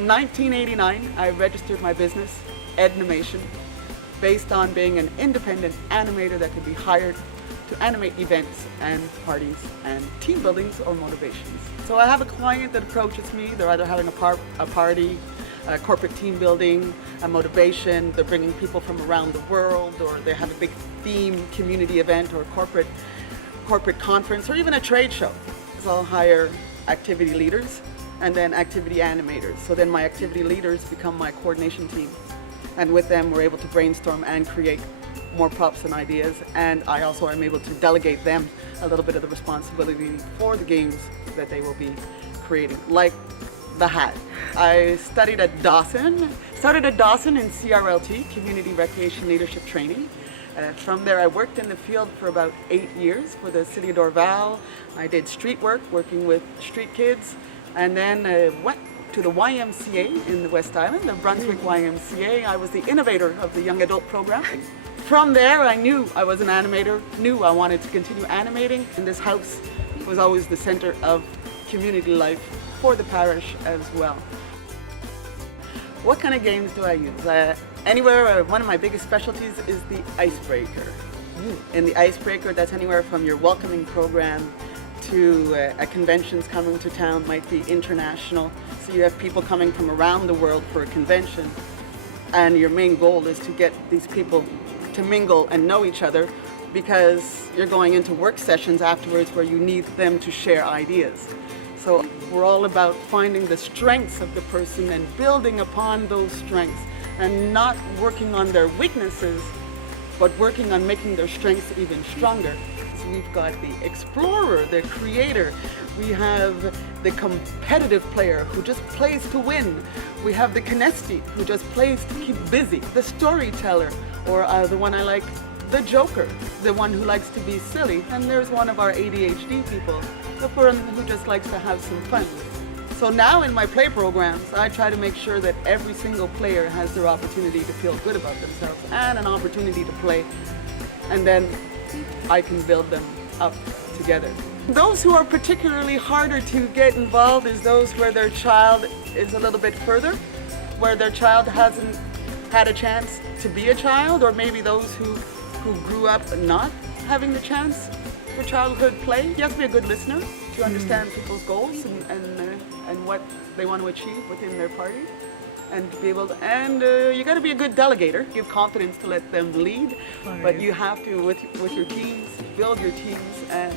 in 1989, I registered my business, Edna, based on being an independent animator that could be hired to animate events and parties and team buildings or motivations. So I have a client that approaches me. They're either having a party, a corporate team building, a motivation, they're bringing people from around the world, or they have a big theme community event or corporate conference, or even a trade show. So I'll hire activity leaders and then activity animators. So then my activity leaders become my coordination team. And with them, we're able to brainstorm and create more props and ideas. And I also am able to delegate them a little bit of the responsibility for the games that they will be creating, like the hat. I started at Dawson in CRLT, Community Recreation Leadership Training. From there, I worked in the field for about 8 years for the City of Dorval. I did street work, working with street kids, and then went to the YMCA in the West Island, the Brunswick YMCA. I was the innovator of the young adult program. From there, I knew I was an animator, knew I wanted to continue animating, and this house was always the center of community life for the parish as well. What kind of games do I use? One of my biggest specialties is the icebreaker. In the icebreaker, that's anywhere from your welcoming program to a conventions coming to town, might be international. So you have people coming from around the world for a convention, and your main goal is to get these people to mingle and know each other, because you're going into work sessions afterwards where you need them to share ideas. So we're all about finding the strengths of the person and building upon those strengths, and not working on their weaknesses, but working on making their strengths even stronger. So we've got the explorer, the creator. We have the competitive player who just plays to win. We have the kinesthetic who just plays to keep busy. The storyteller, or the one I like, the joker, the one who likes to be silly. And there's one of our ADHD people, the one who just likes to have some fun. So now in my play programs, I try to make sure that every single player has their opportunity to feel good about themselves and an opportunity to play, and then I can build them up together. Those who are particularly harder to get involved is those where their child is a little bit further, where their child hasn't had a chance to be a child, or maybe those who grew up not having the chance for childhood play. You have to be a good listener to understand people's goals and what they want to achieve within their party, and to be able to, and you got to be a good delegator, give confidence to let them lead, but you have to, with your teams, build your teams and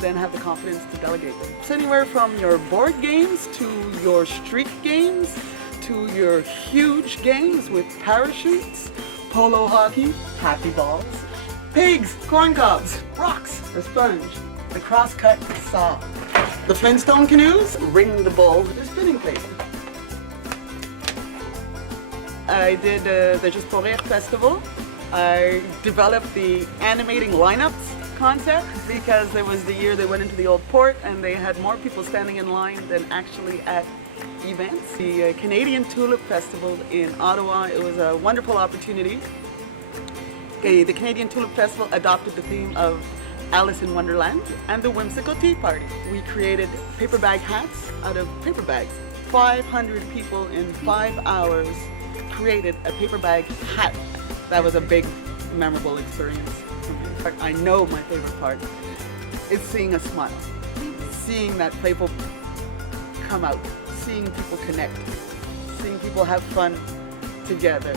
then have the confidence to delegate them. So anywhere from your board games to your street games to your huge games with parachutes, polo hockey, happy balls, pigs, corn cobs, rocks, a sponge, the crosscut saw, the Flintstone canoes, ring the bull, the spinning plate. I did the Just pour Rire festival. I developed the animating lineups concept because it was the year they went into the old port and they had more people standing in line than actually at events. The Canadian Tulip Festival in Ottawa, it was a wonderful opportunity. Okay, the Canadian Tulip Festival adopted the theme of Alice in Wonderland and the Whimsical Tea Party. We created paper bag hats out of paper bags. 500 people in 5 hours created a paper bag hat. That was a big, memorable experience for me. In fact, I know my favorite part is seeing a smile, seeing that playful come out, seeing people connect, seeing people have fun together.